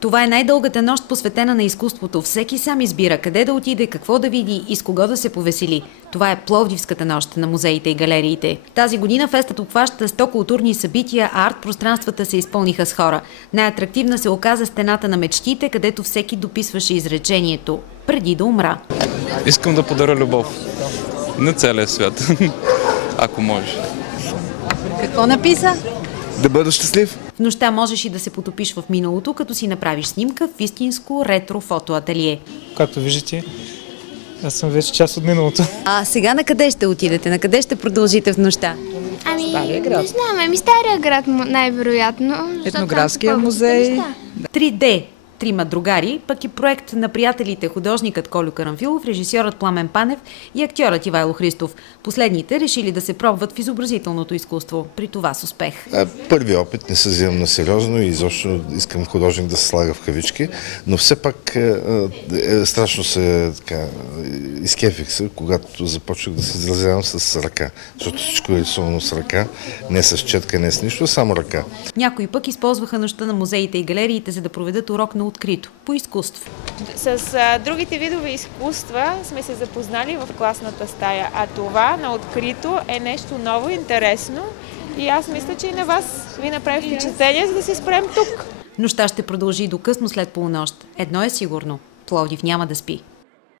Това е най-дългата нощ, посветена на изкуството. Всеки сам избира къде да отиде, какво да види и с кого да се повесели. Това е Пловдивската нощ на музеите и галериите. Тази година фестът обхваща 100 културни събития, а арт-пространствата се изпълниха с хора. Най-атрактивна се оказа стената на мечтите, където всеки дописваше изречението «Преди да умра». Искам да подаря любов на целия свят, ако може. Какво написа? Да бъда щастлив. В нощта можеш и да се потопиш в миналото, като си направиш снимка в истинско ретро фотоателие. Както виждате, аз съм вече част от миналото. А сега на къде ще отидете? На къде ще продължите в нощта? Стария град. Не знам, Стария град най-вероятно. Етнографския музей. 3D. Трима другари, пък и проект на приятелите художникът Колю Карамфилов, режисьорът Пламен Панев и актьорът Ивайло Христов. Последните решили да се пробват в изобразителното изкуство, при това с успех. Първи опит, не се вземам на сериозно и изобщо искам художник да се слага в кавички, но все пак страшно се изкефих се, когато започнах да се изразявам с ръка, защото всичко е рисувано с ръка, не с четка, не с нищо, само ръка. Някои пък използваха нощта на музеите и галериите, за да проведат урок на открито, по изкуство. С другите видове изкуства сме се запознали в класната стая, а това на открито е нещо ново, интересно и аз мисля, че и на вас ви направи впечатление, за да се спрем тук. Нощта ще продължи до късно след полунощ. Едно е сигурно – Пловдив няма да спи.